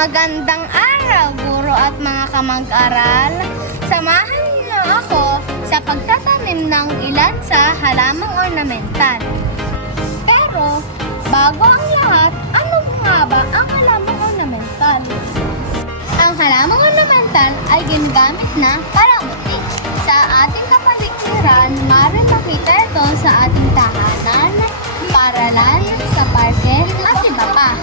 Magandang araw, guro at mga kamag-aral. Samahan niyo ako sa pagtatanim ng ilan sa halamang ornamental. Pero, bago ang lahat, ano nga ba ang halamang ornamental? Ang halamang ornamental ay ginagamit na palamuti. Sa ating kapaligiran, maaaring makita ito sa ating tahanan, paaralan, sa parke, at iba pa.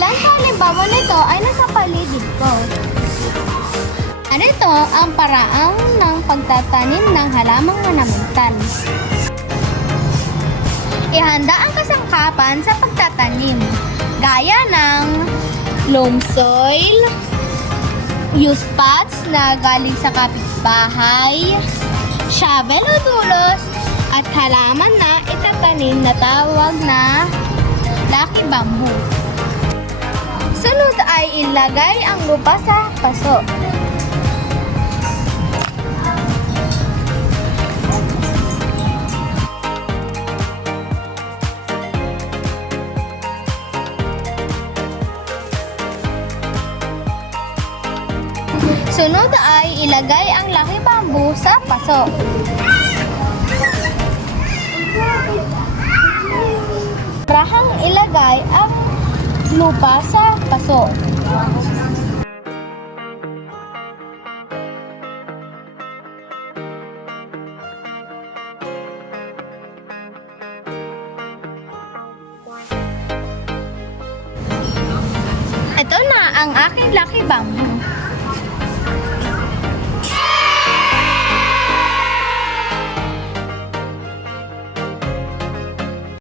Ilan sa halimbawa nito ay nasa paligid ko. Narito ang paraang ng pagtatanim ng halamang ornamental. Ihanda ang kasangkapan sa pagtatanim, gaya ng loam soil, used pots na galing sa kapitbahay, shovel o dulos, at halaman na itatanim na tawag na lucky bamboo. Sunod ay ilagay ang lupa sa paso. Sunod ay ilagay ang lucky bamboo sa paso. Rahang ilagay ang lupa sa paso. Ito na ang aking lucky bamboo.